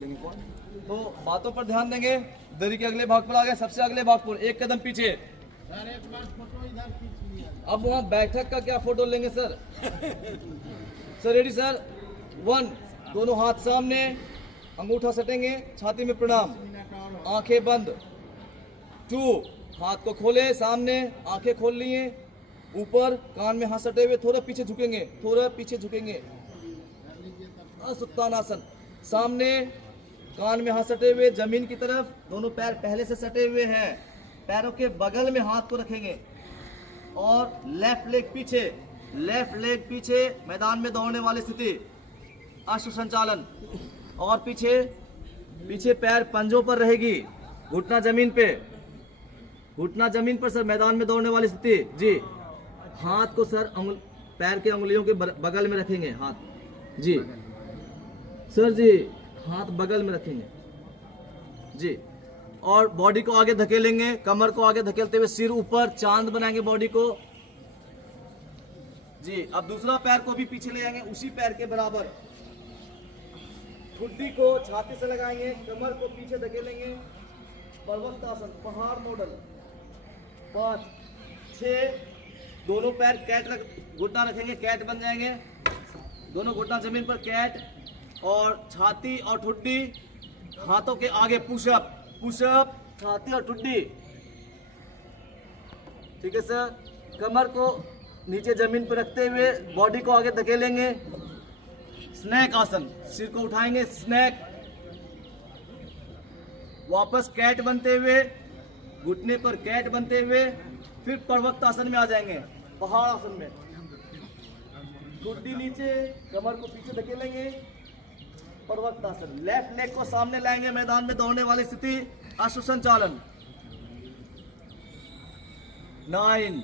तो बातों पर ध्यान देंगे। दरी के अगले भाग पर आ गए, सबसे अगले भाग पर एक कदम पीछे। अब वहाँ बैठक का क्या फोटो लेंगे सर? Sir ready sir. 1, दोनों हाथ सामने, अंगूठा सटेंगे, छाती में प्रणाम, आंखें बंद। 2, हाथ को खोले सामने, आंखें खोल लिए, ऊपर कान में हाथ सटे हुए, थोड़ा पीछे झुकेंगे, थोड़ा पीछे झुकेंगे, असुत्तानासन। सामने कान में हाथ सटे हुए, जमीन की तरफ, दोनों पैर पहले से सटे हुए हैं, पैरों के बगल में हाथ को रखेंगे और लेफ्ट लेग पीछे, मैदान में दौड़ने वाली स्थिति, अश्व संचालन। और पीछे पैर पंजों पर रहेगी, घुटना जमीन पर सर, मैदान में दौड़ने वाली स्थिति जी। हाथ को सर पैर के अंगुलियों के बगल में रखेंगे, हाथ जी सर जी, हाथ बगल में रखेंगे जी। और बॉडी को आगे धकेलेंगे, कमर को आगे धकेलते हुए सिर ऊपर, चांद बनाएंगे बॉडी को जी। अब दूसरा पैर को भी पीछे ले आएंगे, उसी पैर के बराबर। ठुड्डी को छाती से लगाएंगे, कमर को पीछे धकेलेंगे, पर्वतासन, पहाड़ मॉडल। 5, 6, दोनों पैर कैट घुटना रखेंगे, कैट बन जाएंगे, दोनों घुटना जमीन पर कैट, और छाती और ठुड्डी हाथों के आगे, पुशअप, छाती और ठुड्डी, ठीक है सर। कमर को नीचे जमीन पर रखते हुए बॉडी को आगे धकेलेंगे, स्नैक आसन, सिर को उठाएंगे, स्नैक, वापस कैट बनते हुए, घुटने पर कैट बनते हुए, फिर पर्वत आसन में आ जाएंगे, पहाड़ आसन में। ठुड्डी नीचे, कमर को पीछे धकेलेंगे, पर्वत आसन। लेफ्ट लेग को सामने लाएंगे, मैदान में दौड़ने वाली स्थिति, अश्व संचालन। 9,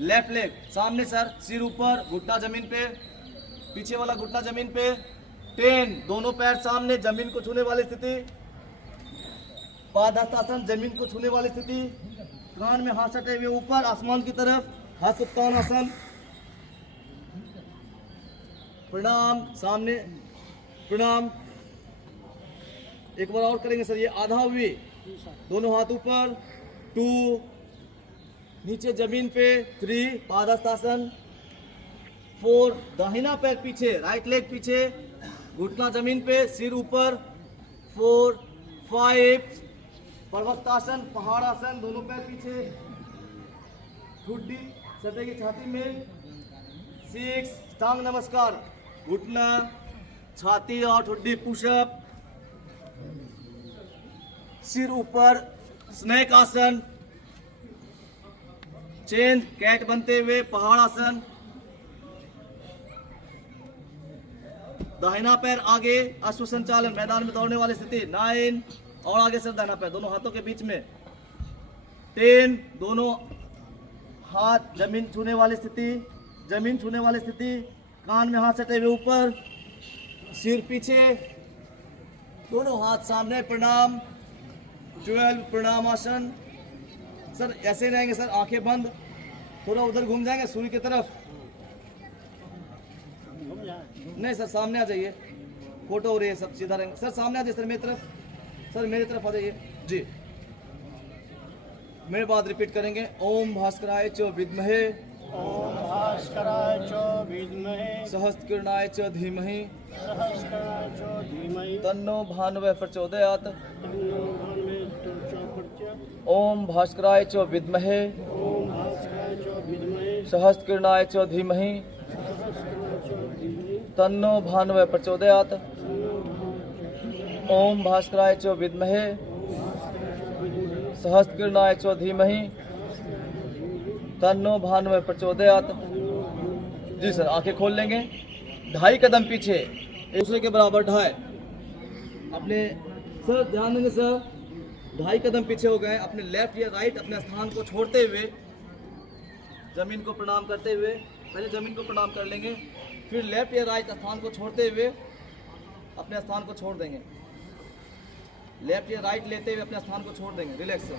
लेफ्ट लेग सामने सर, सिर ऊपर, घुटना जमीन पे, पीछे वाला घुटना जमीन पे। 10, दोनों पैर सामने, जमीन को छूने वाली स्थिति, पादहस्तासन, जमीन को छूने वाली स्थिति, कान में हाथ सटे हुए ऊपर आसमान की तरफ, हस्तोत्तानासन। प्रणाम, सामने प्रणाम। एक बार और करेंगे सर, ये आधा हुई, दोनों हाथ ऊपर। 2, नीचे जमीन पे। 3, पादहस्तासन। 4, दाहिना पैर पीछे, राइट लेग पीछे, घुटना जमीन पे, सिर ऊपर। 4, 5, पर्वतासन, पहाड़ आसन, दोनों पैर पीछे, ठुड्डी सटेगी छाती में। 6, टांग नमस्कार, घुटना, छाती और ठुड्डी, पुशअप, सिर ऊपर, स्नैक आसन, चेंज, कैट बनते हुए, पहाड़ आसन। दाहिना पैर आगे, अश्व संचालन, मैदान में दौड़ने वाली स्थिति। 9, और आगे सर दाहिना पैर, दोनों हाथों के बीच में। 10, दोनों हाथ जमीन छूने वाली स्थिति, कान में हाथ सटे हुए ऊपर, सिर पीछे, दोनों हाथ सामने, प्रणाम। 12, प्रणाम आसन। सर ऐसे रहेंगे सर, आंखें बंद, थोड़ा उधर घूम जाएंगे सूर्य की तरफ, नहीं सर सामने आ जाइए, फोटो हो रही है, सब सीधा रहेंगे सर, सामने आ जाइए सर, मेरी तरफ, सर मेरी तरफ आ जाइए जी। मेरे बाद रिपीट करेंगे। ओम भास्कराय च विद्महे, सहस्त्रकिरणाय च धीमहि, तन्नो भानुः प्रचोदयात्। ओम भास्कराय च विद्महे, सहस्त्रकिरणाय च धीमहि, तन्नो भानुः प्रचोदयात्। ओम भास्कराय च विद्महे, सहस्त्रकिरणाय च धीमहि, तन्नो भानुः प्रचोदयात्। जी सर, आंखें खोल लेंगे, 2.5 कदम पीछे, एक दूसरे के बराबर 2.5। अपने सर ध्यान देंगे सर, 2.5 कदम पीछे हो गए, अपने लेफ्ट या राइट अपने स्थान को छोड़ते हुए, जमीन को प्रणाम करते हुए, पहले जमीन को प्रणाम कर लेंगे, फिर लेफ्ट या राइट स्थान को छोड़ते हुए अपने स्थान को छोड़ देंगे, लेफ्ट या राइट लेते हुए अपने स्थान को छोड़ देंगे, रिलैक्स से।